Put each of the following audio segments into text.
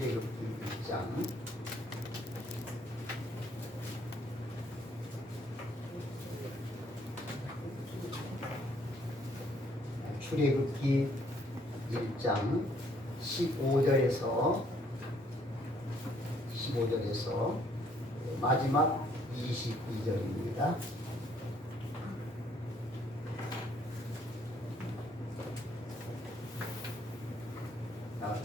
출애굽기 1장 출애굽기 1장 15절에서 마지막 22절입니다.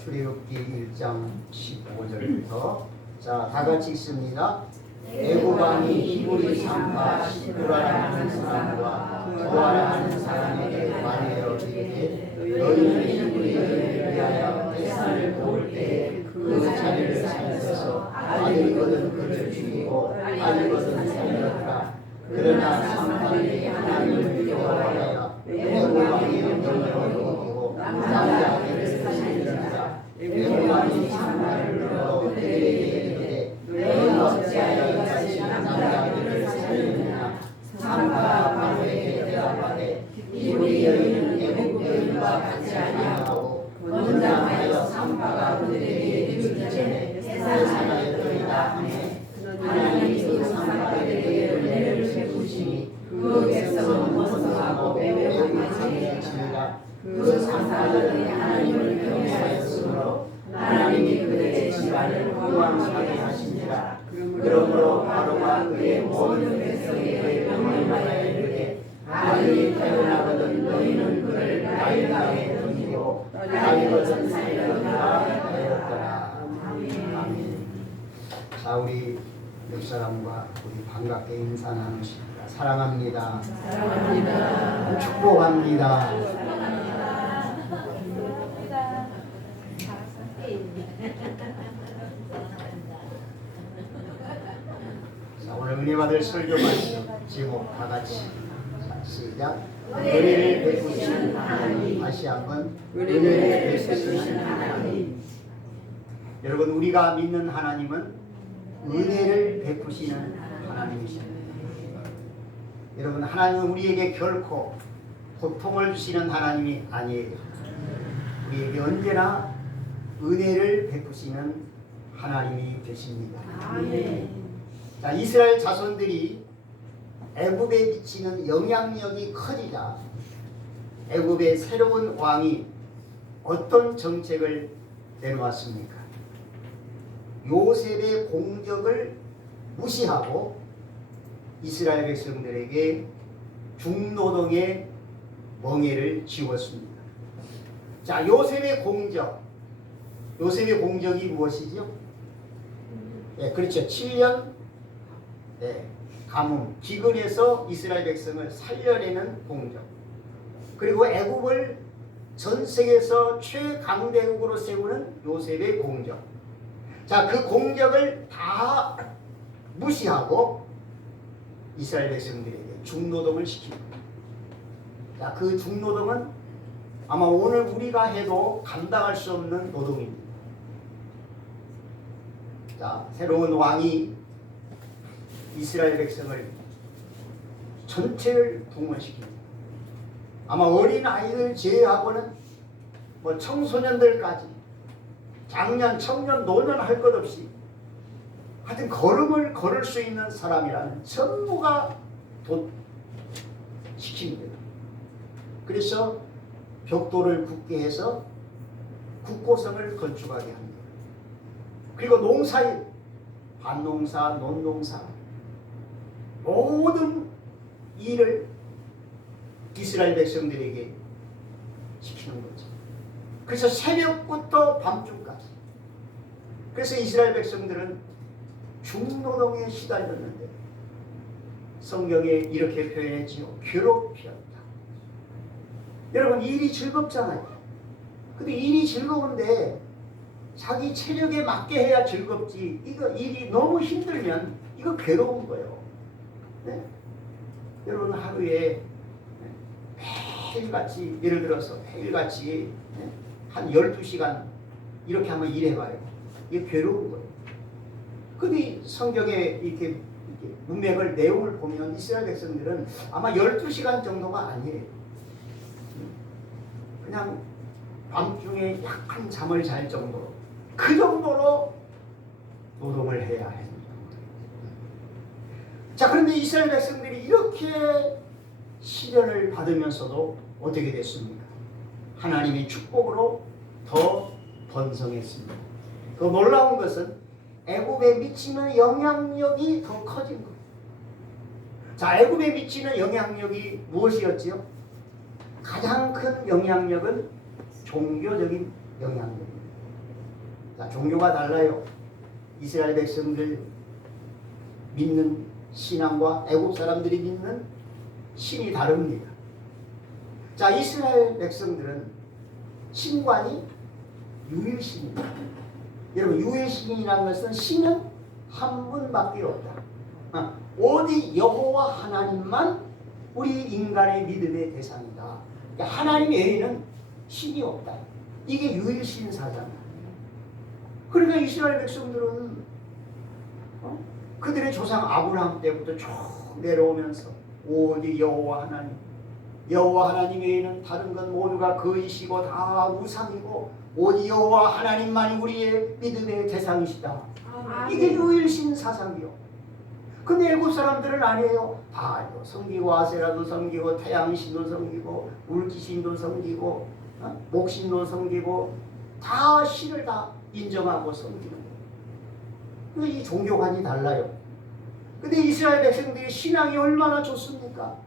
출애굽기 1장 15절부터 다 같이 읽습니다. 애굽 왕이 히브리 산파 시브라라는 사람과 도아라는 사람에게 말하여 이르되 너희는 히브리인을 위하여 대산을 도울 때에 그 자리를 살려서 아들이거든 그를 죽이고 아들이거든 살려라. 그러나 산파들이 하나님을 두려워하여 애굽 왕의 명령을 어기고 남자아들을 살리니라. 애굽 왕이 산파를 불러 그들에게 이르되 너희는 어찌하여 이같이 남자아들을 살리느냐. 산파가 바로에게 대답하되 히브리 여인은 애굽 여인과 같지 아니하고 권장하여 산파가 그들에게 이르기 전에 살살하였더이다 하매 하나님이 그 산파들에게 은혜를 베푸시니 그 백성은 원성하고 매우 강하지니라. 그 산파들은 하나님을 경외하였으므로 하나님이 그들의 집안을 건강하게 하시니라. 그러므로 바로가 그의 모든 백성에게 명령하여 이르되 아들이 태어나거든 너희는 그를 나일강에 던지고 나일거든 살려라 하였더라. 아멘. 자, 우리 옆 사람과 우리 반갑게 인사 나누십니다. 사랑합니다. 사랑합니다. 축복합니다. 자, 오늘 은혜 받을 설교 말씀 제목 다 같이 시작. 은혜를 베푸시는 하나님. 다시 한번 은혜를 베푸시는 하나님. 여러분, 우리가 믿는 하나님은 은혜를 베푸시는 하나님이십니다. 여러분, 하나님은 우리에게 결코 고통을 주시는 하나님이 아니에요. 우리에게 언제나 은혜를 베푸시는 하나님이 되십니다. 아멘. 자, 이스라엘 자손들이 애굽에 미치는 영향력이 커지자 애굽의 새로운 왕이 어떤 정책을 내놓았습니까? 요셉의 공적을 무시하고 이스라엘 백성들에게 중노동의 멍에를 지웠습니다. 자, 요셉의 공적이 무엇이죠? 네, 그렇죠. 7년 가뭄, 기근에서 이스라엘 백성을 살려내는 공적. 그리고 애굽을 전 세계에서 최강대국으로 세우는 요셉의 공적. 자, 그 공적을 다 무시하고 이스라엘 백성들에게 중노동을 시킵니다. 자, 그 중노동은 아마 오늘 우리가 해도 감당할 수 없는 노동입니다. 자, 새로운 왕이 이스라엘 백성을 전체를 동원시킵니다. 아마 어린 아이들 제외하고는 청소년들까지 장년, 청년, 노년 할 것 없이 하여튼 걸음을 걸을 수 있는 사람이라는 전부가 시킵니다. 그래서 벽돌을 굳게 해서 국고성을 건축하게 합니다. 그리고 농사일, 밭농사, 논농사 모든 일을 이스라엘 백성들에게 시키는 거죠. 그래서 새벽부터 밤중까지. 그래서 이스라엘 백성들은 중노동에 시달렸는데 성경에 이렇게 표현했지요. 괴롭혔다. 여러분, 일이 즐겁잖아요. 근데 일이 즐거운데 자기 체력에 맞게 해야 즐겁지. 이거 일이 너무 힘들면 이거 괴로운 거예요. 네? 여러분, 하루에 매일같이, 예를 들어서 매일같이 한 12시간 이렇게 한번 일해봐요. 이게 괴로운 거예요. 근데 성경에 이렇게 문맥을, 내용을 보면 이스라엘 백성들은 아마 12시간 정도가 아니에요. 그냥 밤중에 약한 잠을 잘 정도로 그 정도로 노동을 해야 합니다. 자, 그런데 이스라엘 백성들이 이렇게 시련을 받으면서도 어떻게 됐습니까? 하나님의 축복으로 더 번성했습니다. 더 놀라운 것은 애굽에 미치는 영향력이 더 커진 거예요. 자, 애굽에 미치는 영향력이 무엇이었지요? 가장 큰 영향력은 종교적인 영향력입니다. 자, 종교가 달라요. 이스라엘 백성들 믿는 신앙과 애굽 사람들이 믿는 신이 다릅니다. 자, 이스라엘 백성들은 신관이 유일신입니다. 여러분, 유일신이라는 것은 신은 한 분밖에 없다. 오직 여호와 하나님만 우리 인간의 믿음의 대상이다. 그러니까 하나님 외에는 신이 없다. 이게 유일신 사상이야. 그러니까 이스라엘 백성들은 그들의 조상 아브라함 때부터 쭉 내려오면서 오직 여호와 하나님, 여호와 하나님 외에는 다른 것 모두가 거이시고 다 우상이고 오직 여호와 하나님만이 우리의 믿음의 대상이시다. 이게 유일신 사상이요. 근데 애굽 사람들은 아니에요. 바알도 섬기고 아세라도 섬기고 태양신도 섬기고 물귀신도 섬기고 목신도 섬기고 다 신을 다 인정하고 섬기는 거예요. 이 종교관이 달라요. 근데 이스라엘 백성들이 신앙이 얼마나 좋습니까?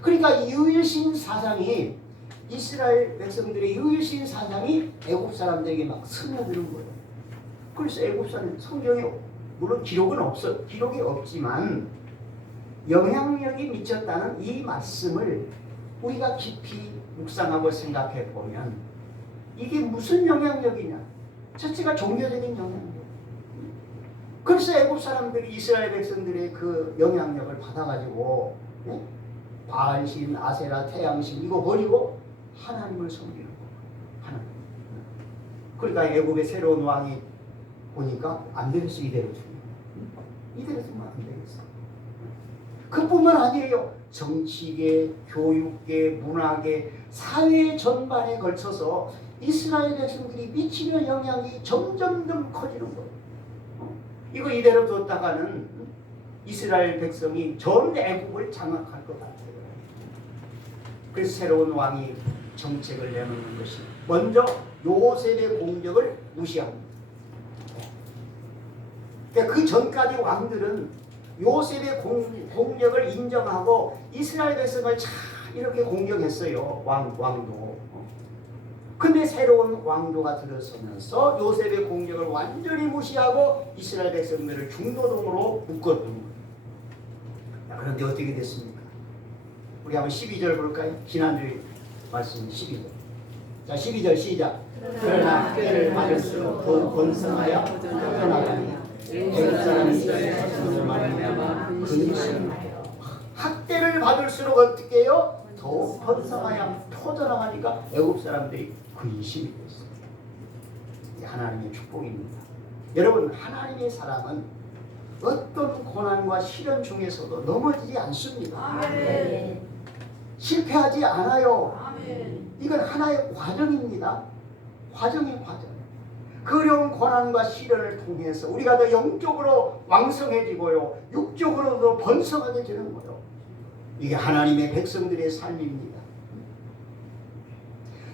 그러니까 이 유일신 사상이 이스라엘 백성들의 유일신 사상이 애굽 사람들에게 막 스며드는 거예요. 그래서 애굽 사람 성경에 물론 기록이 없지만 영향력이 미쳤다는 이 말씀을 우리가 깊이 묵상하고 생각해 보면 이게 무슨 영향력이냐? 첫째가 종교적인 영향력. 그래서 애굽 사람들이 이스라엘 백성들의 그 영향력을 받아가지고 바알신, 아세라, 태양신 이거 버리고 하나님을 섬기는 거예요. 하나님. 그러니까 애굽의 새로운 왕이 오니까 안 되겠어. 이대로 두면 안 되겠어. 그뿐만 아니에요. 정치계, 교육계, 문화계, 사회 전반에 걸쳐서 이스라엘 백성들이 미치는 영향이 점점점 커지는 거예요. 이거 이대로 뒀다가는 이스라엘 백성이 전 애국을 장악할 것 같아요. 그래서 새로운 왕이 정책을 내놓는 것이 먼저 요셉의 공격을 무시합니다. 그러니까 그 전까지 왕들은 요셉의 공격을 인정하고 이스라엘 백성을 잘 이렇게 공격했어요. 왕도. 근데 새로운 왕조가 들어서면서 요셉의 공격을 완전히 무시하고 이스라엘 백성들을 중노동으로 묶었던 거예요. 그런데 어떻게 됐습니까? 우리 한번 12절 볼까요? 지난주에 말씀 12절. 자, 12절 시작. 그러나 때를 맞을수록 더 번성하여 터져나가니 애굽 사람이 이스라엘 백성을 말하며 근심하여 학대를 받을수록 어떻게 해요? 더 번성하여 터져나가니까 애굽 사람들이 근심이 됐어요. 이게 하나님의 축복입니다. 여러분, 하나님의 사람은 어떤 고난과 시련 중에서도 넘어지지 않습니다. 아멘. 실패하지 않아요. 아멘. 이건 하나의 과정입니다. 과정. 그 어려운 고난과 시련을 통해서 우리가 더 영적으로 왕성해지고요, 육적으로도 번성하게 되는 거예요. 이게 하나님의 백성들의 삶입니다.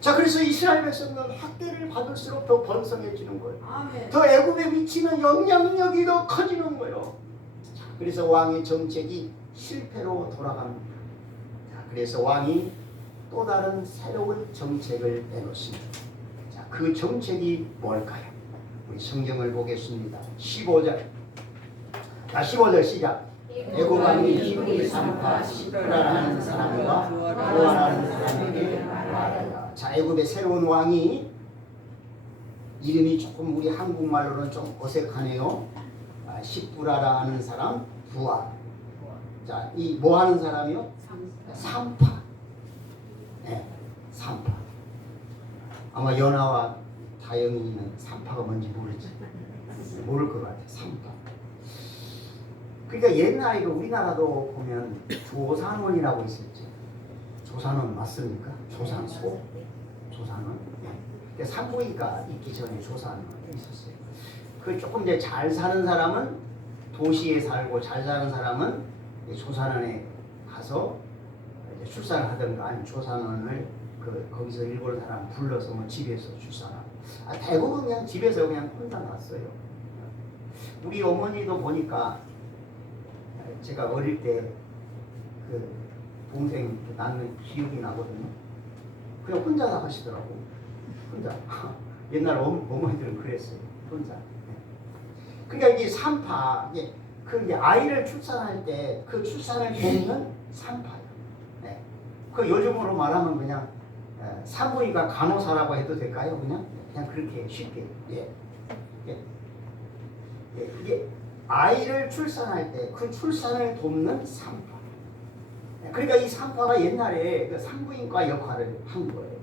자, 그래서 이스라엘 백성은 학대를 받을수록 더 번성해지는 거예요. 아멘. 더 애굽에 미치는 영향력이 더 커지는 거예요. 자, 그래서 왕의 정책이 실패로 돌아갑니다. 자, 그래서 왕이 또 다른 새로운 정책을 내놓습니다. 자, 그 정책이 뭘까요? 우리 성경을 보겠습니다. 15절. 자, 15절 시작. 애굽 왕이 히브리 산파 시프라라는 사람과 부하라는 사람에게 말하여. 자, 애굽의 새로운 왕이 이름이 조금 우리 한국말로는 좀 어색하네요. 시프라라는 사람, 부하. 자, 이 뭐 하는 사람이요? 산파. 네, 산파. 아마 연하와 다영이는 산파가 뭔지 모르지. 모를 것 같아. 산파. 그러니까 옛날에 우리나라도 보면 조산원이라고 있었죠. 조산원 맞습니까? 조산소? 조산원? 네. 산부인과 있기 전에 조산원에 있었어요. 그 조금 이제 잘 사는 사람은 도시에 살고 잘 사는 사람은 조산원에 가서 이제 출산을 하든가 아니면 조산원을 거기서 일본 사람 불러서 뭐 집에서 출산하고 대부분 그냥 집에서 그냥 혼자 났어요. 우리 어머니도 보니까 제가 어릴 때 그 동생 낳는 기억이 나거든요. 그냥 혼자 나가시더라고. 혼자. 옛날 어머니들은 그랬어요. 혼자. 그러니까 이게 산파, 이게 아이를 출산할 때 그 출산을 돕는 산파예요. 네. 그 요즘으로 말하면 그냥 산부인과 간호사라고 해도 될까요? 그냥 그렇게 쉽게. 이게 아이를 출산할 때 그 출산을 돕는 산파. 그러니까 이 산파가 옛날에 그 산부인과 역할을 한 거예요.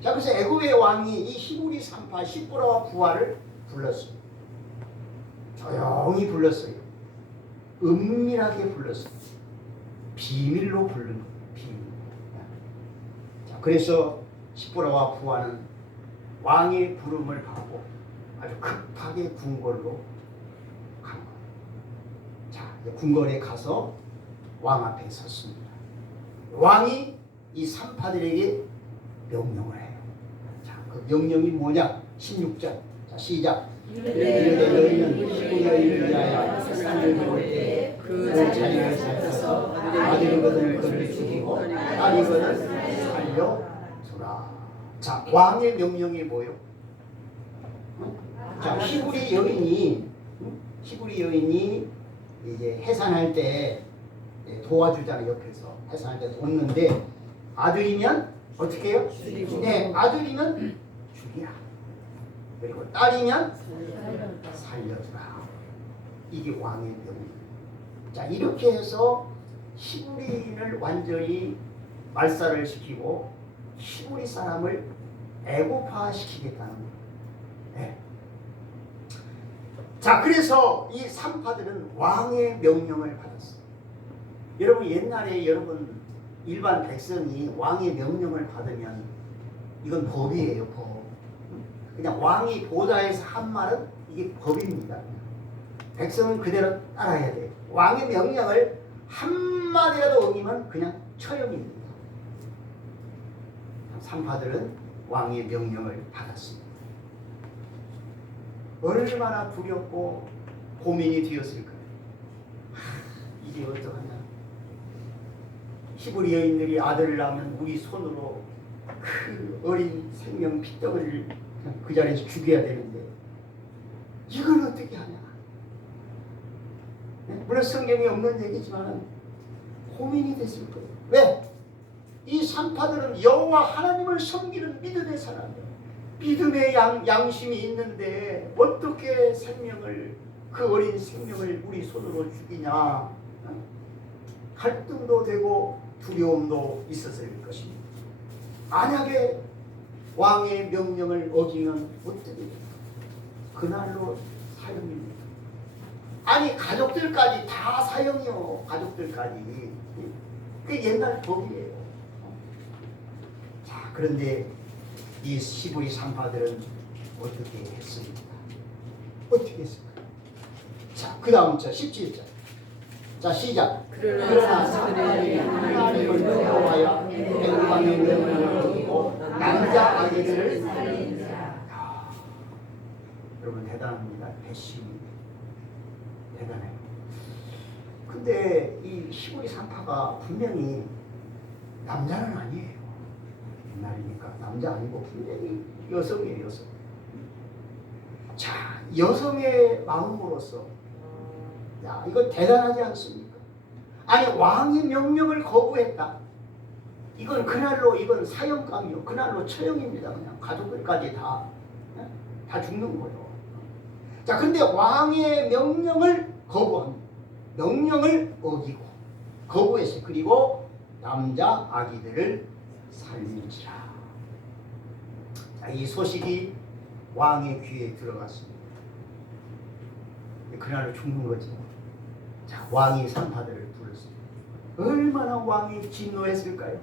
자, 그래서 애굽의 왕이 이 히브리 산파 시보라와 부하를 불렀어요. 조용히 불렀어요. 은밀하게 불렀어요. 비밀로 부른 거예요. 비밀. 자, 그래서 시보라와 부하는 왕의 부름을 받고 아주 급하게 궁궐로 간 거예요. 자, 궁궐에 가서 왕 앞에 섰습니다. 왕이 이 산파들에게 명령을 해요. 자, 그 명령이 뭐냐? 16절. 자, 시작. 이르되 너희는 시부여인을 위하여 세상을 볼 때 그 자리를 살펴서 아들이거든 그를 죽이고 딸이거든 살려두라. 자, 왕의 명령이 뭐요? 자, 히브리 여인이 이제 해산할 때 도와주잖아요. 옆에서 해산할 때 돕는데 아들이면 어떻게 해요? 네, 아들이면 죽이라. 그리고 딸이면 살려주라. 이게 왕의 명령. 자, 이렇게 해서 히브리인을 완전히 말살을 시키고 히브리 사람을 애고파시키겠다는 거예요. 네. 자, 그래서 이 산파들은 왕의 명령을 받았어요. 여러분 옛날에 일반 백성이 왕의 명령을 받으면 이건 법이에요. 법. 그냥 왕이 보좌에서 한 말은 이게 법입니다. 백성은 그대로 따라야 돼요. 왕의 명령을 한마디라도 어기면 그냥 처형입니다. 산파들은 왕의 명령을 받았습니다. 얼마나 두렵고 고민이 되었을까요? 이제 어떡하냐. 히브리 여인들이 아들을 낳으면 우리 손으로 그 어린 생명 핏덩어리를 그 자리에서 죽여야 되는데 이걸 어떻게 하냐. 물론 성경에 없는 얘기지만 고민이 됐을 거예요. 왜? 이 산파들은 여호와 하나님을 섬기는 믿음의 사람이에요. 믿음의 양심이 있는데 어떻게 그 어린 생명을 우리 손으로 죽이냐. 갈등도 되고 두려움도 있었을 것입니다. 만약에 왕의 명령을 어기면 어떻게 됩니까? 그날로 사형입니다. 아니 가족들까지 다 사형이요. 가족들까지. 그게 옛날 법이에요. 자, 그런데 이 히브리 산파들은 어떻게 했습니까? 어떻게 했을까요? 자, 그 다음 절 17절. 자, 시작. 그러나 산파들이 하나님을 두려워하여 애굽왕의 명령을 어기고 남자 아기들을 살린다. 여러분 대단합니다. 배심이 대단해요. 근데 이 히브리 산파가 분명히 남자는 아니에요. 옛날이니까 남자 아니고 분명히 여성이에요. 여성. 자, 여성의 마음으로서 야, 이거 대단하지 않습니까? 아니 왕의 명령을 거부했다. 이건 사형감이요. 그날로 처형입니다. 그냥 가족들까지 다 죽는 거예요. 자, 근데 왕의 명령을 거부합니다. 명령을 어기고 거부했어요. 그리고 남자 아기들을 살린지라. 자, 이 소식이 왕의 귀에 들어갔습니다. 그날로 죽는 거죠. 자, 왕이 산파들을 불렀습니다. 얼마나 왕이 진노했을까요?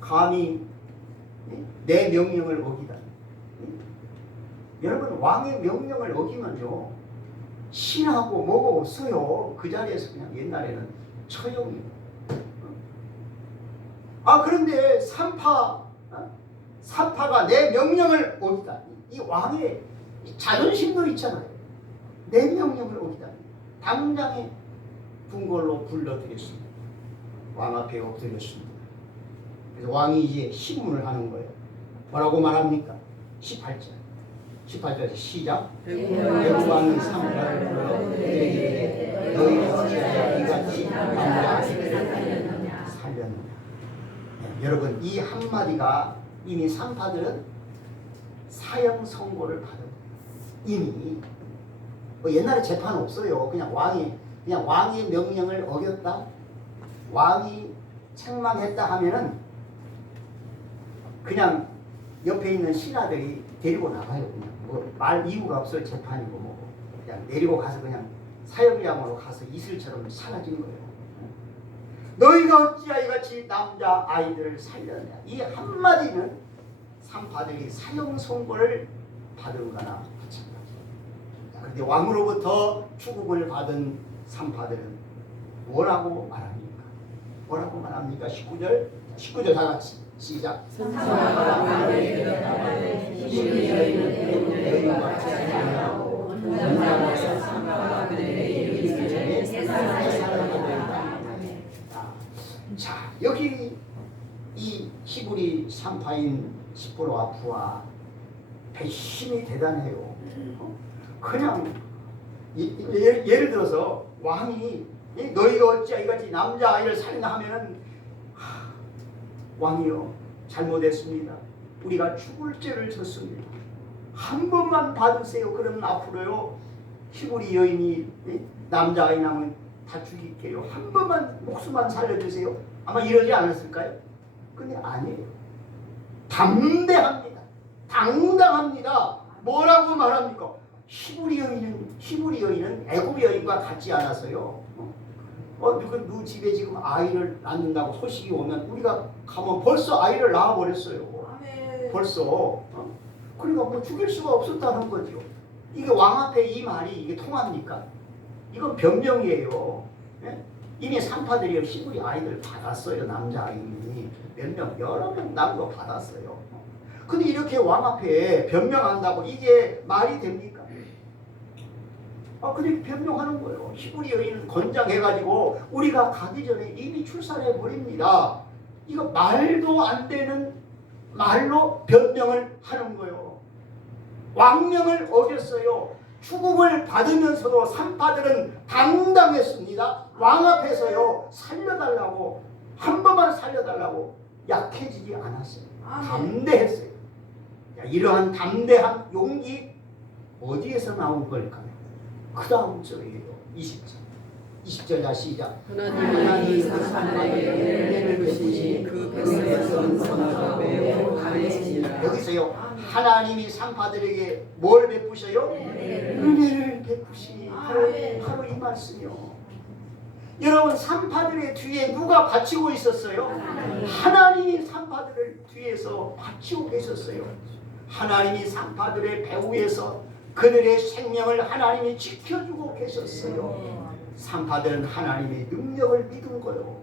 감히 내 명령을 어기다. 여러분 왕의 명령을 어기면요 신하고 뭐고 없어요. 그 자리에서 그냥 옛날에는 처형이에요. 그런데 산파가 내 명령을 어기다. 이 왕의 자존심도 있잖아요. 내 명령을 어기다. 당장에 궁궐로 불러들였습니다. 왕 앞에 엎드렸습니다. 그래서 왕이 이제 신문을 하는 거예요. 뭐라고 말합니까? 18절 시작. 백왕이 산파를 불러 그에게 너희가 어찌하여 이같이 남자 아이들을 살렸느냐. 여러분 이 한마디가 이미 산파들은 사형 선고를 받은 이미 옛날에 재판 없어요. 그냥 왕의 명령을 어겼다. 왕이 책망했다 하면은 그냥 옆에 있는 신하들이 데리고 나가요. 그냥 말 이유가 없어요. 재판이고 뭐고 그냥 내리고 가서 그냥 사형장으로 가서 이슬처럼 사라진 거예요. 너희가 어찌하여 이같이 남자 아이들을 살렸느냐. 이 한마디는 산파들이 사형 선고를 받은 거나 마찬가지입니다. 그런데 왕으로부터 추국을 받은 산파들은 뭐라고 말합니까? 뭐라고 말합니까? 19절 다 같이 시작. 자, 여기 이 히브리 산파인 시보로와 부하 배심이 대단해요. 그냥 예를 들어서 왕이 너희가 어찌하여 이같이 남자 아이를 살인하 하면은 왕이요 잘못했습니다. 우리가 죽을 죄를 졌습니다. 한 번만 받으세요. 그러면 앞으로요 히브리 여인이 남자아이 나면 다 죽일게요. 한 번만 목숨만 살려주세요. 아마 이러지 않았을까요? 근데 아니에요. 담대합니다. 당당합니다. 뭐라고 말합니까? 히브리 여인은 애굽 여인과 같지 않았어요. 누구 집에 지금 아이를 낳는다고 소식이 오면 우리가 가면 벌써 아이를 낳아버렸어요. 벌써. 그러니까 뭐 죽일 수가 없었다는 거죠. 이게 왕 앞에 이 말이 이게 통합니까? 이건 변명이에요. 예? 이미 산파들이 히브리 아이들 받았어요. 남자 아이니 몇 명, 여러 명 낳은 거 받았어요. 근데 이렇게 왕 앞에 변명한다고 이게 말이 됩니까? 근데 변명하는 거예요. 히브리 여인은 건장해가지고 우리가 가기 전에 이미 출산해 버립니다. 이거 말도 안 되는 말로 변명을 하는 거예요. 왕명을 어겼어요. 추국을 받으면서도 산파들은 당당했습니다. 왕 앞에서요 살려달라고 한 번만 살려달라고 약해지지 않았어요. 담대했어요. 이러한 담대한 용기 어디에서 나온 걸까요? 그 다음 절이에요. 20절 다 시작. 하나님이 산파에게 은혜를 주시니 그 백성은 선하고 매우 강해지니라. 여기서요 하나님이 산파들에게 뭘 베푸셔요? 은혜를 베푸시니 바로 이 말씀이요. 여러분 산파들의 뒤에 누가 받치고 있었어요? 하나님이 산파들을 뒤에서 받치고 계셨어요. 하나님이 산파들의 배후에서 그들의 생명을 하나님이 지켜주고 계셨어요. 산파들은 하나님의 능력을 믿은 거요.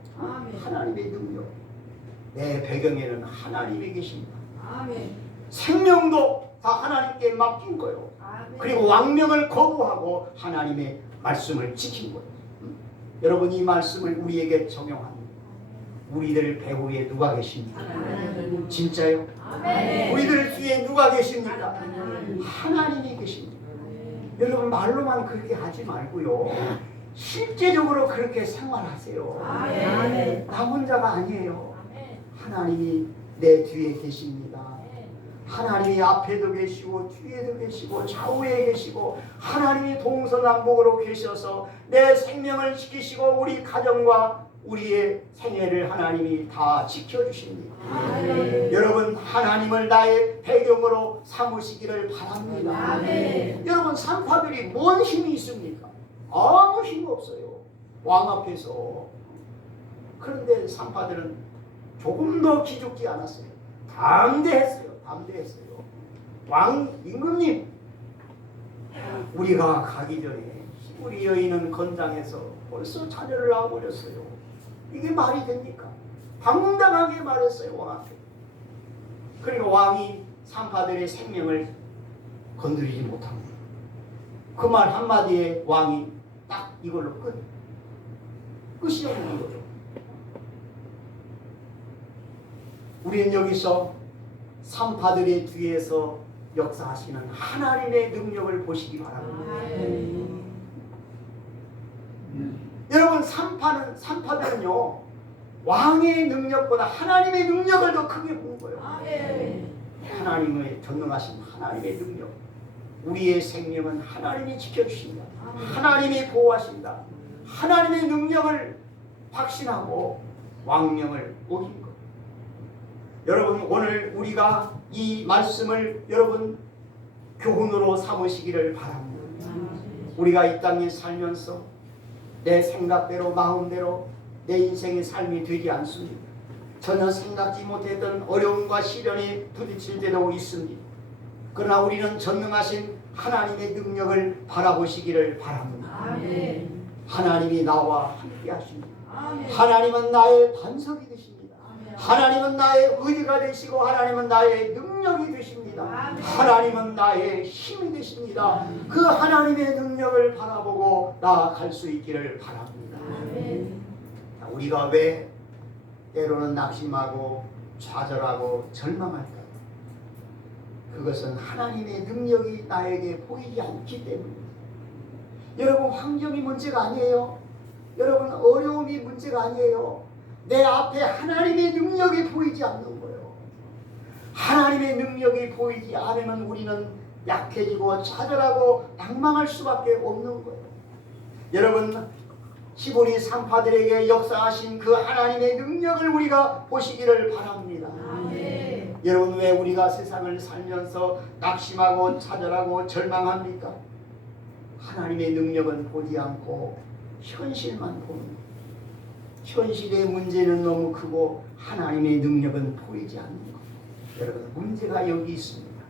하나님의 능력. 내 배경에는 하나님이 계십니다. 생명도 다 하나님께 맡긴 거요. 그리고 왕명을 거부하고 하나님의 말씀을 지킨 거예요. 여러분 이 말씀을 우리에게 적용합니다. 우리들 배후에 누가 계십니까? 진짜요? 우리들 뒤에 누가 계십니까? 하나님이 계십니다. 여러분 말로만 그렇게 하지 말고요. 실제적으로 그렇게 생활하세요. 나 혼자가 아니에요. 하나님이 내 뒤에 계십니다. 하나님이 앞에도 계시고 뒤에도 계시고 좌우에 계시고 하나님이 동서남북으로 계셔서 내 생명을 지키시고 우리 가정과 우리의 생애를 하나님이 다 지켜주십니다. 여러분 하나님을 나의 배경으로 삼으시기를 바랍니다. 여러분 산파들이 뭔 힘이 있습니까? 아무 힘 없어요. 왕 앞에서. 그런데 산파들은 조금 더 기죽지 않았어요. 담대했어요. 왕 임금님, 우리가 가기 전에 우리 여인은 건장해서 벌써 자녀를 낳아버렸어요. 이게 말이 됩니까? 당당하게 말했어요, 왕한테. 그리고 왕이 산파들의 생명을 건드리지 못합니다. 그 말 한마디에 왕이 딱 이걸로 끝이 없는 거죠. 우리는 여기서 산파들의 뒤에서 역사하시는 하나님의 능력을 보시기 바랍니다. 여러분, 산파들은요, 왕의 능력보다 하나님의 능력을 더 크게 본 거예요. 하나님의 전능하신 하나님의 능력. 우리의 생명은 하나님이 지켜주신다. 하나님이 보호하신다. 하나님의 능력을 확신하고 왕명을 어긴 것. 여러분, 오늘 우리가 이 말씀을 여러분 교훈으로 삼으시기를 바랍니다. 우리가 이 땅에 살면서 내 생각대로 마음대로 내 인생의 삶이 되지 않습니다. 전혀 생각지 못했던 어려움과 시련에 부딪힐 때도 있습니다. 그러나 우리는 전능하신 하나님의 능력을 바라보시기를 바랍니다. 아멘. 하나님이 나와 함께 하십니다. 아멘. 하나님은 나의 반석이 되십니다. 아멘. 하나님은 나의 의지가 되시고 하나님은 나의 능력이 되십니다. 아멘. 하나님은 나의 힘이 되십니다. 그 하나님의 능력을 바라보고 나아갈 수 있기를 바랍니다. 아멘. 우리가 왜 때로는 낙심하고 좌절하고 절망할까요? 그것은 하나님의 능력이 나에게 보이지 않기 때문입니다. 여러분, 환경이 문제가 아니에요. 여러분, 어려움이 문제가 아니에요. 내 앞에 하나님의 능력이 보이지 않는 거예요. 하나님의 능력이 보이지 않으면 우리는 약해지고 좌절하고 낭망할 수밖에 없는 거예요. 여러분, 히브리 산파들에게 역사하신 그 하나님의 능력을 우리가 보시기를 바랍니다. 아멘. 여러분, 왜 우리가 세상을 살면서 낙심하고 좌절하고 절망합니까? 하나님의 능력은 보지 않고 현실만 보는 거예요. 현실의 문제는 너무 크고 하나님의 능력은 보이지 않는 거예요. 여러분, 문제가 여기 있습니다.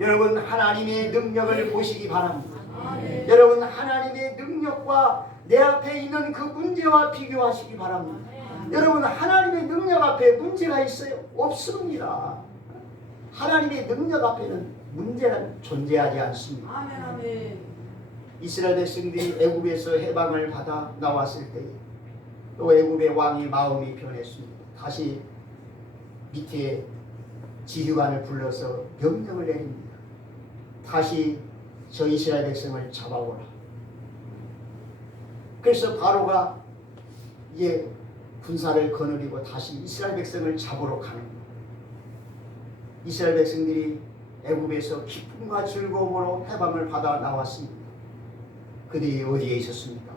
여러분, 하나님의 능력을 보시기 바랍니다. 아멘. 여러분, 하나님의 능력과 내 앞에 있는 그 문제와 비교하시기 바랍니다. 여러분, 하나님의 능력 앞에 문제가 있어요? 없습니다. 하나님의 능력 앞에는 문제는 존재하지 않습니다. 아멘. 아멘. 이스라엘 백성들이 애굽에서 해방을 받아 나왔을 때 또 애굽의 왕의 마음이 변했습니다. 다시 밑에 지휘관을 불러서 명령을 내립니다. 다시 저 이스라엘 백성을 잡아오라. 그래서 바로가 이제 군사를 거느리고 다시 이스라엘 백성을 잡으러 가는 거예요. 이스라엘 백성들이 애굽에서 기쁨과 즐거움으로 해방을 받아 나왔습니다. 그들이 어디에 있었습니까?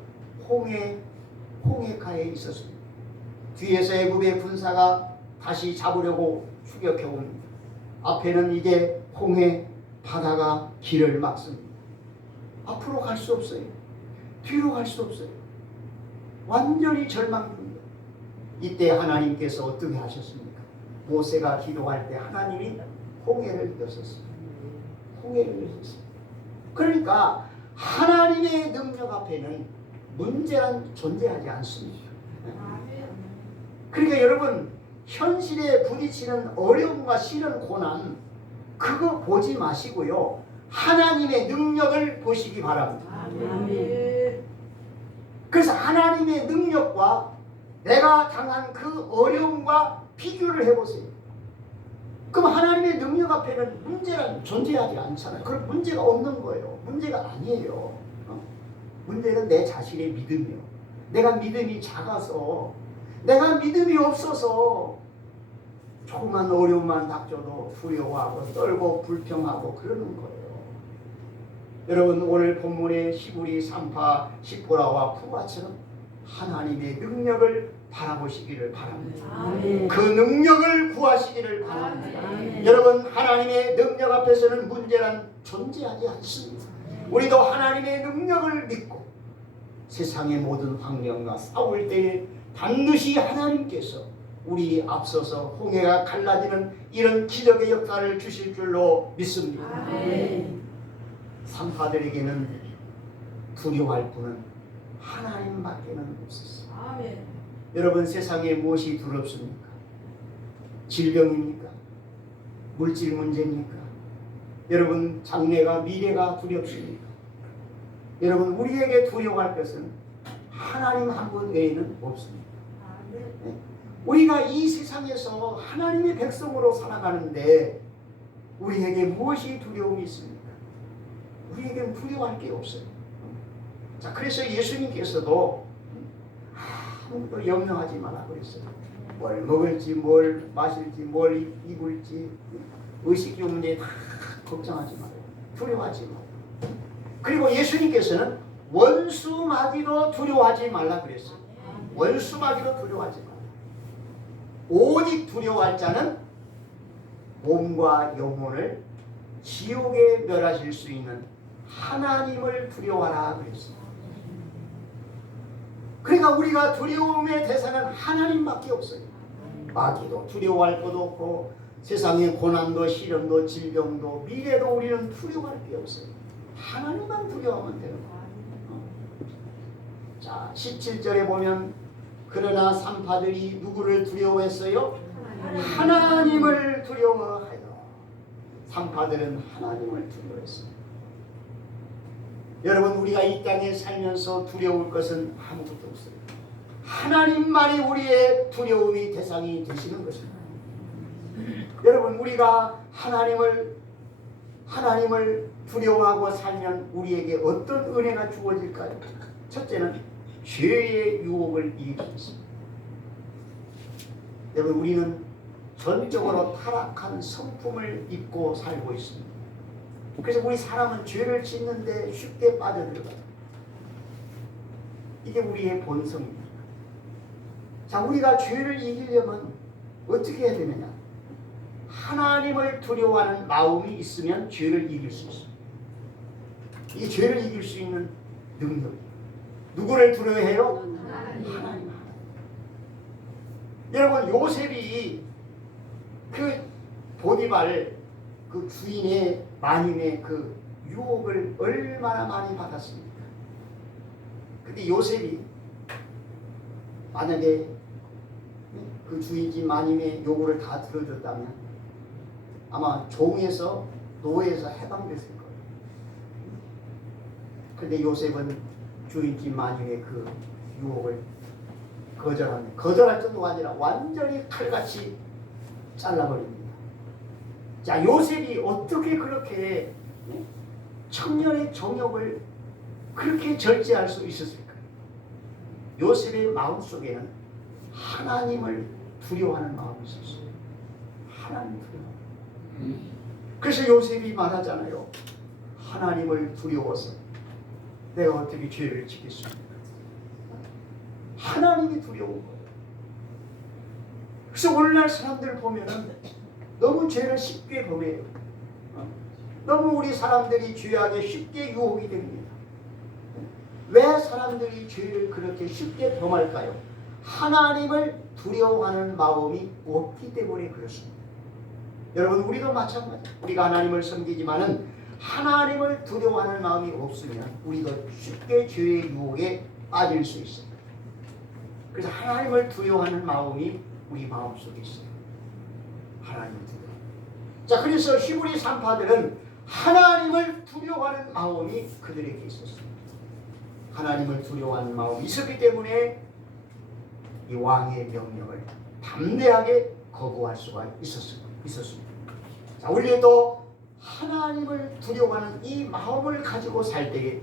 홍해가에 있었습니다. 뒤에서 애굽의 군사가 다시 잡으려고 추격해 옵니다. 앞에는 이제 홍해 바다가 길을 막습니다. 앞으로 갈 수 없어요. 뒤로 갈 수 없어요. 완전히 절망입니다. 이때 하나님께서 어떻게 하셨습니까? 모세가 기도할 때 하나님이 홍해를 여셨어요. 홍해를 여셨어요. 그러니까 하나님의 능력 앞에는 문제는 존재하지 않습니다. 그러니까 여러분, 현실에 부딪히는 어려움과 시련, 고난, 그거 보지 마시고요, 하나님의 능력을 보시기 바랍니다. 아멘. 그래서 하나님의 능력과 내가 당한 그 어려움과 비교를 해보세요. 그럼 하나님의 능력 앞에는 문제는 존재하지 않잖아요. 그럼 문제가 없는 거예요. 문제가 아니에요. 문제는 내 자신의 믿음이요. 내가 믿음이 작아서, 내가 믿음이 없어서 조그만 어려움만 닥쳐도 두려워하고 떨고 불평하고 그러는 거예요. 여러분, 오늘 본문의 시부리, 산파, 십보라와 푸바처럼 하나님의 능력을 바라보시기를 바랍니다. 아멘. 그 능력을 구하시기를 바랍니다. 아멘. 여러분, 하나님의 능력 앞에서는 문제는 존재하지 않습니다. 우리도 하나님의 능력을 믿고 세상의 모든 환경과 싸울 때에 반드시 하나님께서 우리 앞서서 홍해가 갈라지는 이런 기적의 역사를 주실 줄로 믿습니다. 아멘. 산파들에게는 두려워할 분은 하나님밖에는 없었어요. 아멘. 여러분, 세상에 무엇이 두렵습니까? 질병입니까? 물질 문제입니까? 여러분, 장래가 미래가 두렵습니까? 여러분, 우리에게 두려워할 것은 하나님 한 분 외에는 없습니다. 아멘. 우리가 이 세상에서 하나님의 백성으로 살아가는데 우리에게 무엇이 두려움이 있습니까? 우리에게는 두려워할 게 없어요. 자, 그래서 예수님께서도 아무것도 염려하지 마라 그랬어요. 뭘 먹을지, 뭘 마실지, 뭘 입을지, 의식주 문제 다 걱정하지 말아요. 두려워하지 말아요. 그리고 예수님께서는 원수 마귀도 두려워하지 말라 그랬어요. 원수 마귀도 두려워하지 말라. 오직 두려워할 자는 몸과 영혼을 지옥에 멸하실 수 있는 하나님을 두려워하라 그랬어요. 그러니까 우리가 두려움의 대상은 하나님밖에 없어요. 마귀도 두려워할 것도 없고 세상의 고난도 시련도 질병도 미래도 우리는 두려워할 게 없어요. 하나님만 두려워하면 되는 거예요. 자, 17절에 보면 그러나 산파들이 누구를 두려워했어요? 하나님을 두려워하여. 산파들은 하나님을 두려워했어요. 여러분, 우리가 이 땅에 살면서 두려울 것은 아무것도 없어요. 하나님만이 우리의 두려움이 대상이 되시는 것입니다. 여러분, 우리가 하나님을 두려워하고 살면 우리에게 어떤 은혜가 주어질까요? 첫째는 죄의 유혹을 이길 수 있습니다. 여러분, 우리는 전적으로 타락한 성품을 입고 살고 있습니다. 그래서 우리 사람은 죄를 짓는데 쉽게 빠져들어가요. 이게 우리의 본성입니다. 자, 우리가 죄를 이기려면 어떻게 해야 되느냐? 하나님을 두려워하는 마음이 있으면 죄를 이길 수 있습니다. 이 죄를 이길 수 있는 능력. 누구를 두려워해요? 하나님. 여러분, 요셉이 그 보디발 그 주인의 마님의 그 유혹을 얼마나 많이 받았습니까? 근데 요셉이 만약에 그 주인집 마님의 요구를 다 들어줬다면 아마 종에서 노예에서 해방됐을 거예요. 근데 요셉은 주인집 마님의 그 유혹을 거절합니다. 거절할 정도가 아니라 완전히 칼같이 잘라버립니다. 자, 요셉이 어떻게 그렇게 청년의 정욕을 그렇게 절제할 수 있었을까요? 요셉의 마음속에는 하나님을 두려워하는 마음이 있었어요. 하나님 두려워. 그래서 요셉이 말하잖아요. 하나님을 두려워서 내가 어떻게 죄를 지겠습니까? 하나님이 두려운 거예요. 그래서 오늘날 사람들 보면은 너무 죄를 쉽게 범해요. 너무 우리 사람들이 죄악에 쉽게 유혹이 됩니다. 왜 사람들이 죄를 그렇게 쉽게 범할까요? 하나님을 두려워하는 마음이 없기 때문에 그렇습니다. 여러분, 우리도 마찬가지. 우리가 하나님을 섬기지만은 하나님을 두려워하는 마음이 없으면 우리도 쉽게 죄의 유혹에 빠질 수 있습니다. 그래서 하나님을 두려워하는 마음이 우리 마음속에 있어요. 하나님을 두려워. 자, 그래서 히브리 산파들은 하나님을 두려워하는 마음이 그들에게 있었습니다. 하나님을 두려워하는 마음이 있었기 때문에 이 왕의 명령을 담대하게 거부할 수가 있었습니다. 자, 우리도 하나님을 두려워하는 이 마음을 가지고 살 때에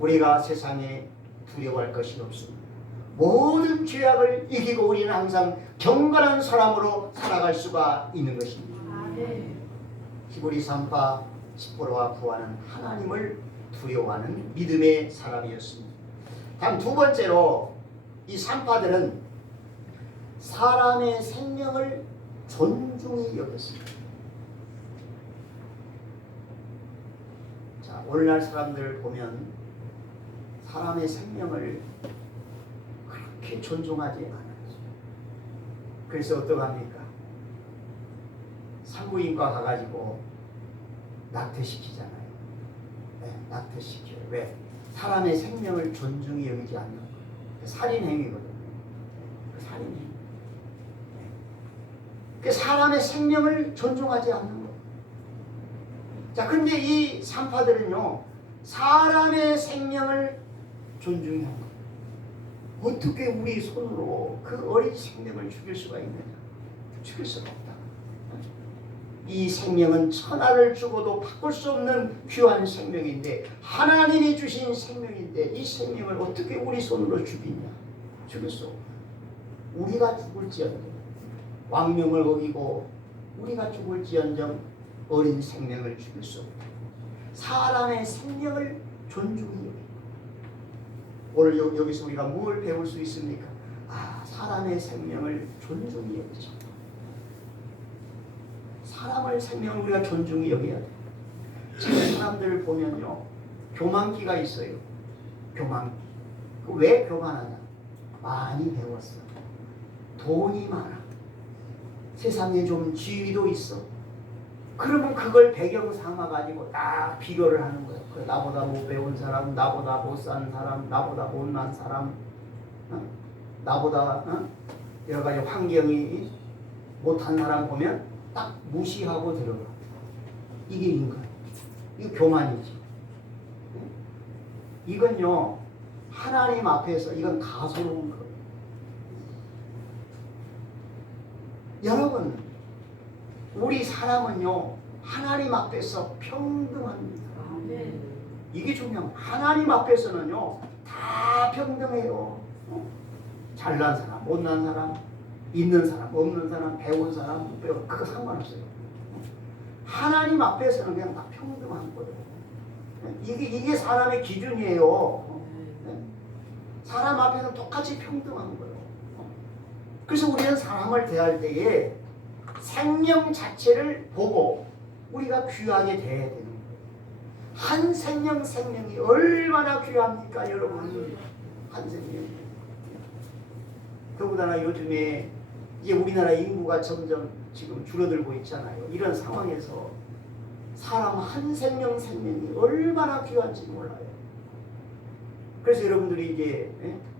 우리가 세상에 두려워할 것이 없습니다. 모든 죄악을 이기고 우리는 항상 경건한 사람으로 살아갈 수가 있는 것입니다. 히브리 산파 스포로와 부하는 하나님을 두려워하는 믿음의 사람이었습니다. 다음 두 번째로 이 산파들은 사람의 생명을 존중히 여겼습니다. 자, 오늘날 사람들 보면 사람의 생명을 그렇게 존중하지 않아요. 그래서 어떡합니까? 산부인과 가가지고 낙태시키잖아요. 네, 낙태시켜요. 왜? 사람의 생명을 존중히 여기지 않는 거예요. 살인행위거든요. 살인행위. 그 사람의 생명을 존중하지 않는 거예요. 자, 근데 이 산파들은요, 사람의 생명을 존중해야 합니다. 어떻게 우리 손으로 그 어린 생명을 죽일 수가 있느냐? 죽일 수가 없다. 이 생명은 천하를 주고도 바꿀 수 없는 귀한 생명인데, 하나님이 주신 생명인데 이 생명을 어떻게 우리 손으로 죽이냐? 죽일 수 없다. 우리가 죽을지언정, 왕명을 어기고 우리가 죽을지언정 어린 생명을 죽일 수 없다. 사람의 생명을 존중히 여기고. 오늘 여기서 우리가 뭘 배울 수 있습니까? 사람의 생명을 존중히 여기자. 사람의 생명을 우리가 존중히 여겨야 돼. 지금 사람들을 보면요, 교만기가 있어요. 교만기. 왜 교만하냐? 많이 배웠어. 돈이 많아. 세상에 좀 지위도 있어. 그러면 그걸 배경 삼아가지고 딱 비교를 하는 거예요. 나보다 못 배운 사람, 나보다 못 산 사람, 나보다 못난 사람, 나보다 여러 가지 환경이 못한 사람 보면 딱 무시하고 들어가. 이게 인간. 이거 교만이지. 이건요, 하나님 앞에서 이건 가소로운 거예요. 여러분, 우리 사람은요, 하나님 앞에서 평등합니다. 이게 중요합니다. 하나님 앞에서는요, 다 평등해요. 잘난 사람, 못난 사람, 있는 사람, 없는 사람, 배운 사람, 못 배운, 그거 상관없어요. 하나님 앞에서는 그냥 다 평등한 거예요. 이게 사람의 기준이에요. 사람 앞에서는 똑같이 평등한 거예요. 그래서 우리는 사람을 대할 때에 생명 자체를 보고 우리가 귀하게 대해야 되는 거예요. 한 생명이 얼마나 귀합니까, 여러분? 한 생명. 더군다나 요즘에 이제 우리나라 인구가 점점 지금 줄어들고 있잖아요. 이런 상황에서 사람 한 생명이 얼마나 귀한지 몰라요. 그래서 여러분들이 이제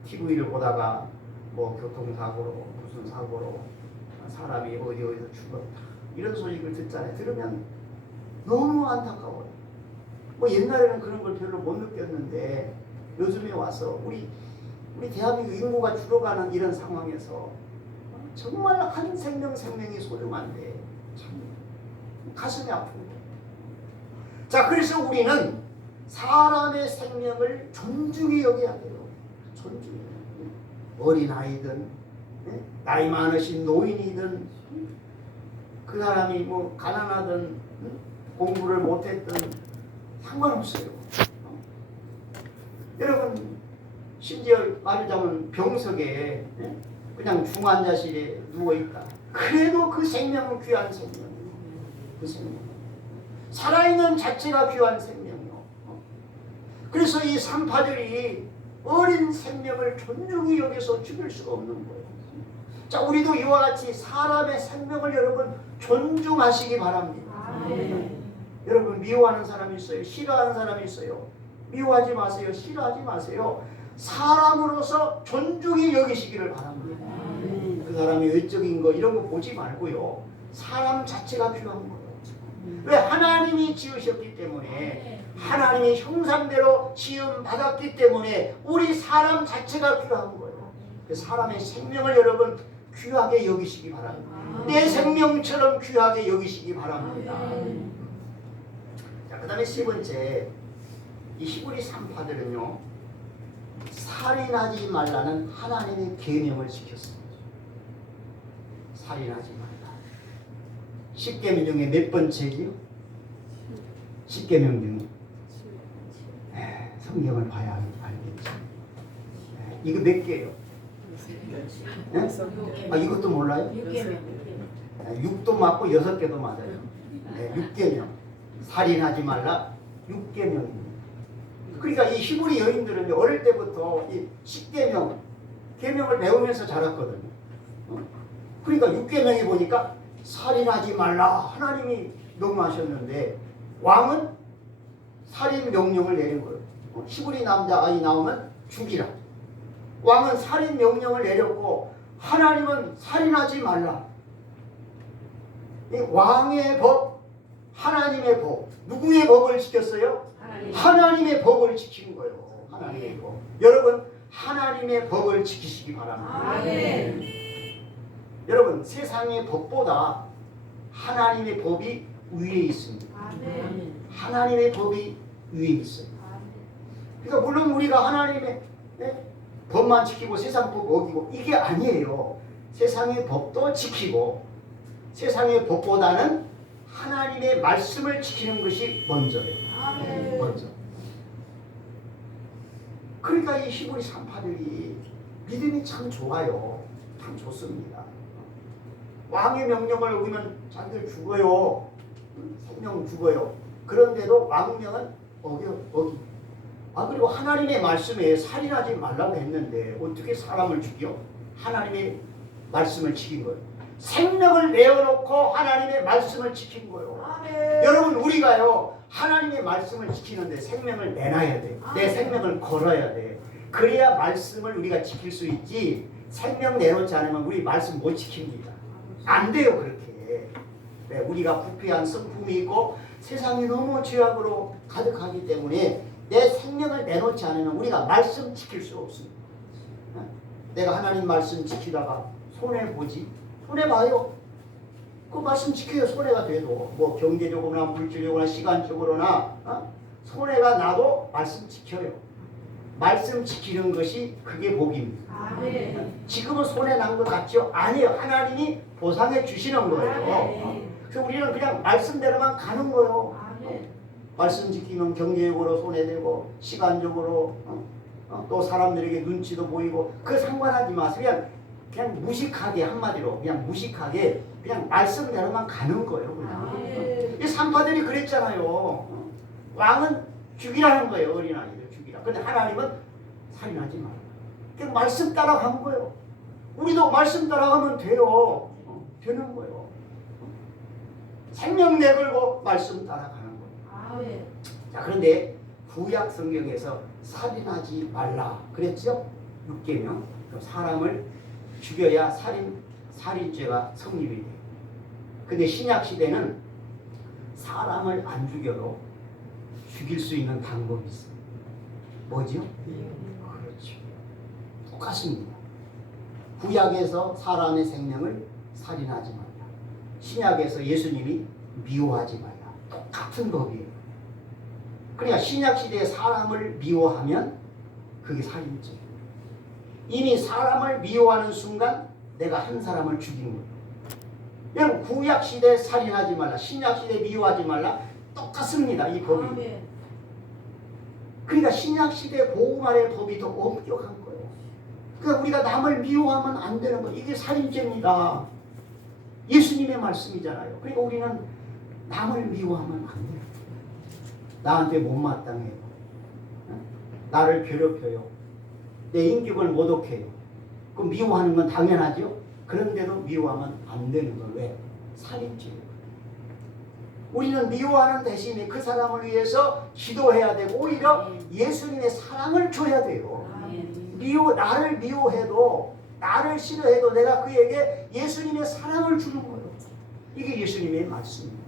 TV를 보다가 뭐 교통사고로 무슨 사고로 사람이 어디서 죽었다 이런 소식을 듣잖아요. 들으면 너무 안타까워요. 뭐 옛날에는 그런 걸 별로 못 느꼈는데 요즘에 와서 우리 대한민국 인구가 줄어가는 이런 상황에서 정말 한 생명이 소중한데 참 가슴이 아프고. 자, 그래서 우리는 사람의 생명을 존중히 여겨야 돼요. 존중히. 어린아이든 나이 많으신 노인이든 그 사람이 뭐 가난하든 공부를 못했든 상관없어요. 여러분, 심지어 말하자면 병석에 그냥 중환자실에 누워있다. 그래도 그 생명은 귀한 생명이에요. 그 생명. 살아있는 자체가 귀한 생명이요. 그래서 이 산파들이 어린 생명을 존중히 여기서 죽일 수가 없는 거예요. 자, 우리도 이와 같이 사람의 생명을 여러분 존중하시기 바랍니다. 여러분, 미워하는 사람이 있어요. 싫어하는 사람이 있어요. 미워하지 마세요. 싫어하지 마세요. 사람으로서 존중히 여기시기를 바랍니다. 그 사람이 외적인 거 이런 거 보지 말고요. 사람 자체가 필요한 거예요. 왜? 하나님이 지으셨기 때문에, 하나님이 형상대로 지음 받았기 때문에 우리 사람 자체가 귀한 거예요. 그 사람의 생명을 여러분 귀하게 여기시기 바랍니다. 내 생명처럼 귀하게 여기시기 바랍니다. 자, 그 다음에 세 번째, 이 히브리 산파들은요, 살인하지 말라는 하나님의 계명을 지켰습니다. 살인하지 말라. 10계명 중에 몇 번째지요? 10계명 중에. 성경을 봐야 알겠죠. 이거 몇 개예요? 이것도 몰라요? 6도 맞고 6개도 맞아요. 6계명. 살인하지 말라. 6계명입니다. 그러니까 이 히브리 여인들은 어릴 때부터 이 10계명, 계명을 배우면서 자랐거든요. 그러니까 6계명에 보니까 살인하지 말라 하나님이 명령하셨는데 왕은 살인 명령을 내린 거예요. 히브리 남자 아이 나오면 죽이라. 왕은 살인 명령을 내렸고 하나님은 살인하지 말라. 이 왕의 법, 하나님의 법, 누구의 법을 지켰어요? 하나님의 법을 지킨 거예요. 하나님의 법. 여러분 하나님의 법을 지키시기 바랍니다. 아멘. 여러분 세상의 법보다 하나님의 법이 위에 있습니다. 아멘. 하나님의 법이 위에 있어요. 아멘. 그러니까 물론 우리가 하나님의 법만 지키고 세상 법 어기고 이게 아니에요. 세상의 법도 지키고 세상의 법보다는 하나님의 말씀을 지키는 것이 먼저예요. 아멘. 먼저. 그러니까 이 히브리 산파들이 믿음이 참 좋아요. 참 좋습니다. 왕의 명령을 어기면 자기들 죽어요. 생명 죽어요. 그런데도 왕명은 어기. 그리고 하나님의 말씀에 살인하지 말라고 했는데 어떻게 사람을 죽여? 하나님의 말씀을 지킨 거예요. 생명을 내어놓고 하나님의 말씀을 지킨 거예요. 아멘. 여러분 우리가요 하나님의 말씀을 지키는데 생명을 내놔야 돼. 내 생명을 걸어야 돼. 그래야 말씀을 우리가 지킬 수 있지. 생명 내놓지 않으면 우리 말씀 못 지킵니다. 안 돼요 그렇게. 네, 우리가 부패한 성품이 있고 세상이 너무 죄악으로 가득하기 때문에 내 생명을 내놓지 않으면 우리가 말씀 지킬 수 없습니다. 내가 하나님 말씀 지키다가 손해보지? 손해봐요. 그 말씀 지켜야 손해가 돼도 뭐 경제적으로나 물질적으로나 시간적으로나 손해가 나도 말씀 지켜요. 말씀 지키는 것이 그게 복입니다. 아멘. 지금은 손해 난 것 같죠? 아니에요. 하나님이 보상해 주시는 거예요. 아멘. 그래서 우리는 그냥 말씀대로만 가는 거예요. 아멘. 말씀 지키면 경제적으로 손해되고 시간적으로 또 사람들에게 눈치도 보이고 그거 상관하지 마세요. 그냥 무식하게 한마디로 그냥 무식하게 그냥 말씀대로만 가는 거예요. 그냥. 아멘. 이 산파들이 그랬잖아요. 왕은 죽이라는 거예요. 어린아이를 죽이라. 근데 하나님은 살인하지 마라. 그냥 말씀 따라간 거예요. 우리도 말씀 따라가면 돼요. 되는 거예요. 생명 내걸고 말씀 따라가는 거예요. 아멘. 자, 그런데 구약 성경에서 살인하지 말라 그랬죠? 6계명. 사람을 죽여야 살인죄가 성립이 돼요. 근데 신약 시대는 사람을 안 죽여도 죽일 수 있는 방법이 있어요. 뭐죠? 그렇죠. 똑같습니다. 구약에서 사람의 생명을 살인하지 말라. 신약에서 예수님이 미워하지 말라. 똑같은 법이에요. 그러니까 신약 시대에 사람을 미워하면 그게 살인죄예요. 이미 사람을 미워하는 순간 내가 한 사람을 죽인 거예요. 여러분 구약 시대에 살인하지 말라, 신약 시대에 미워하지 말라 똑같습니다. 이 법이. 아멘. 그러니까 신약 시대 복음의 법이 더 엄격한 거예요. 그러니까 우리가 남을 미워하면 안 되는 거예요. 이게 살인죄입니다. 예수님의 말씀이잖아요. 그러니까 우리는 남을 미워하면 안 돼요. 나한테 못마땅해요. 나를 괴롭혀요. 내 인격을 모독해요. 그럼 미워하는 건 당연하죠. 그런데도 미워하면 안 되는 건 왜? 살인죄예요. 우리는 미워하는 대신에 그 사람을 위해서 기도해야 되고 오히려 예수님의 사랑을 줘야 돼요. 아멘. 나를 미워해도 나를 싫어해도 내가 그에게 예수님의 사랑을 주는 거예요. 이게 예수님의 말씀입니다.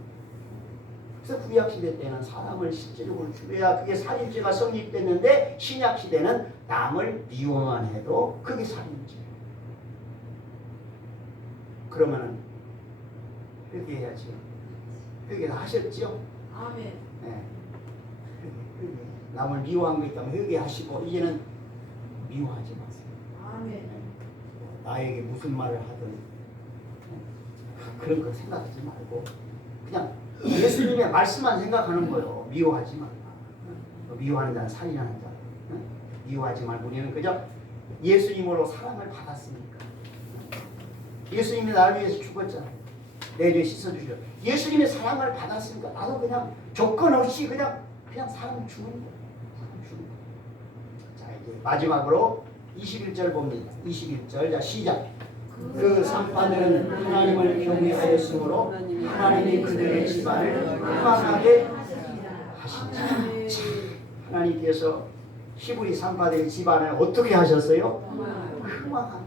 그래서 구약시대 때는 사람을 실제적으로 죽여야 그게 살인죄가 성립됐는데 신약시대는 남을 미워만 해도 그게 살인죄예요. 그러면은 회개해야죠. 회개를 하셨죠? 아멘. 네. 회개. 남을 미워한 거 있다면 회개하시고 이제는 미워하지 마세요. 아멘. 나에게 무슨 말을 하든 그런 거 생각하지 말고 그냥 예수님의 말씀만 생각하는 거예요. 미워하지 말라. 미워하는 자는 살인하는 자. 미워하지 말고 우리는 그저 예수님으로 사랑을 받았으니까. 예수님이 나를 위해서 죽었잖아요. 내 죄 씻어주셔. 예수님의 사랑을 받았으니까 나도 그냥 조건 없이 그냥 사랑 주는 거예요. 사랑 주는 거예요. 자 이제 마지막으로 21절 봅니다. 21절 자 시작. 그 산파들은 하나님을 경외하였으므로 하나님이 그들의 집안을 흥왕하게 하신다. 하나님께서 히브리 산파들의 집안을 어떻게 하셨어요? 흥왕하게.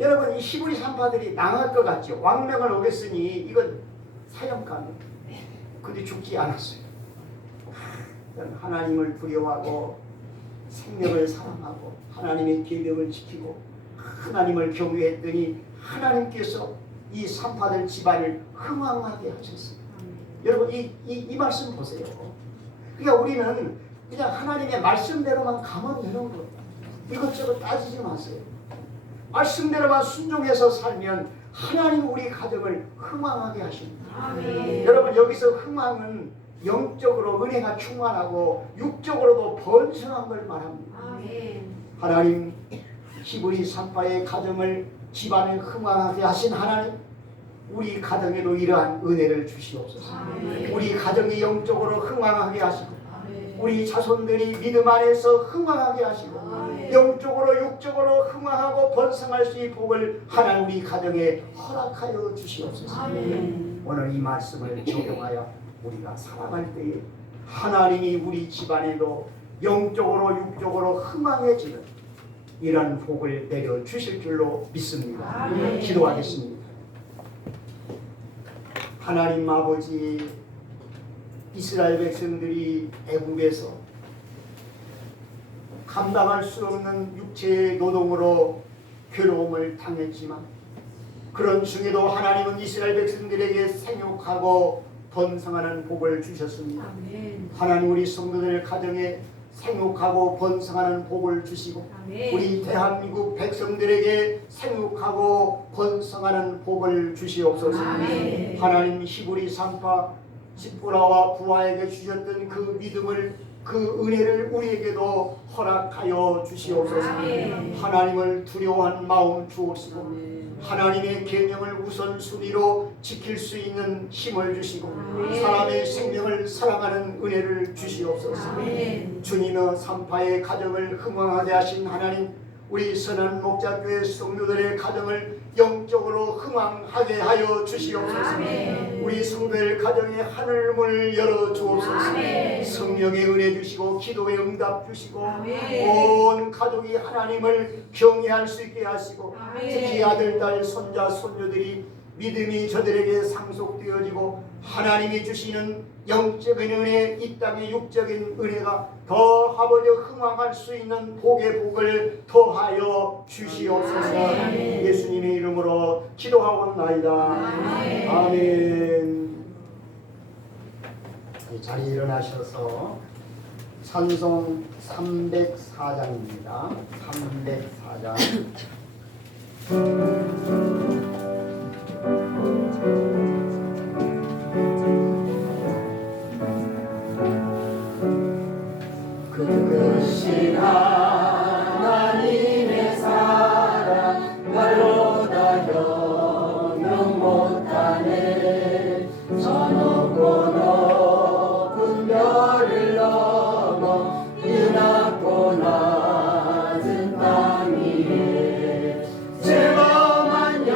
여러분, 이 히브리 산파들이 망할 것 같죠? 왕명을 오겠으니 이건 사형감이에요. 근데 죽지 않았어요. 하나님을 두려워하고 생명을 사랑하고 하나님의 계명을 지키고 하나님을 경외했더니 하나님께서 이 산파들 집안을 흥왕하게 하셨어요. 여러분, 이 말씀 보세요. 그러니까 우리는 그냥 하나님의 말씀대로만 가면 되는 거예요. 이것저것 따지지 마세요. 말씀대로만 순종해서 살면 하나님 우리 가정을 흥왕하게 하십니다. 아멘. 여러분, 여기서 흥왕은 영적으로 은혜가 충만하고 육적으로도 번성한 걸 말합니다. 아멘. 하나님, 히브리 산파의 가정을 집안을 흥왕하게 하신 하나님, 우리 가정에도 이러한 은혜를 주시옵소서. 아멘. 우리 가정이 영적으로 흥왕하게 하시고 아멘. 우리 자손들이 믿음 안에서 흥왕하게 하시고 아멘. 영적으로 육적으로 흥왕하고 번성할 수 있는 복을 하나님 우리 가정에 허락하여 주시옵소서. 아멘. 오늘 이 말씀을 적용하여 우리가 살아갈 때에 하나님이 우리 집안에도 영적으로 육적으로 흥왕해지는 이런 복을 내려 주실 줄로 믿습니다. 아멘. 기도하겠습니다. 하나님 아버지, 이스라엘 백성들이 애국에서 감당할 수 없는 육체의 노동으로 괴로움을 당했지만 그런 중에도 하나님은 이스라엘 백성들에게 생육하고 번성하는 복을 주셨습니다. 아멘. 하나님, 우리 성도들 가정에 생육하고 번성하는 복을 주시고 아멘. 우리 대한민국 백성들에게 생육하고 번성하는 복을 주시옵소서. 아멘. 하나님, 히브리 산파 지포라와 부하에게 주셨던 그 믿음을, 그 은혜를 우리에게도 허락하여 주시옵소서. 아멘. 하나님을 두려워하는 마음 주옵시고 하나님의 계명을 우선순위로 지킬 수 있는 힘을 주시고 아멘. 사람의 생명을 사랑하는 은혜를 주시옵소서. 아멘. 주님의 산파의 가정을 흥왕하게 하신 하나님, 우리 선한 목자교회 성도들의 가정을 영적으로 흥왕하게 하여 주시옵소서. 아멘. 우리 성도들 가정에 하늘문을 열어 주옵소서. 아멘. 성령의 은혜 주시고 기도의 응답 주시고 아멘. 온 가족이 하나님을 경외할 수 있게 하시고 아멘. 특히 아들, 딸, 손자, 손녀들이 믿음이 저들에게 상속되어지고 하나님이 주시는 영적인 은혜, 이 땅의 육적인 은혜가 더 아버지 흥왕할 수 있는 복의 복을 더하여 주시옵소서. 아멘. 예수님의 이름으로 기도하옵나이다. 아멘. 아멘. 이 자리에 일어나셔서 찬송 304장입니다. 304장. 그것이 하나님의 사랑 말로다 형용 못하네. 저 높고 높은 별을 넘어 이 낮고 낮은 땅 위에 죄범한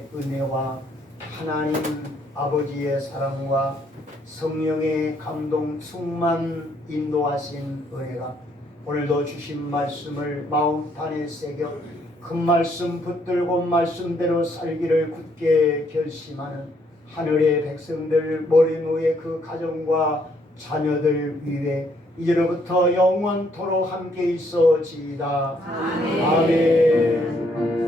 하나님의 은혜와 하나님 아버지의 사랑과 성령의 감동 충만 인도하신 은혜가 오늘도 주신 말씀을 마음판에 새겨 그 말씀 붙들고 말씀대로 살기를 굳게 결심하는 하늘의 백성들 모린 후에 그 가정과 자녀들 위에 이제로부터 영원토록 함께 있어지이다. 아멘.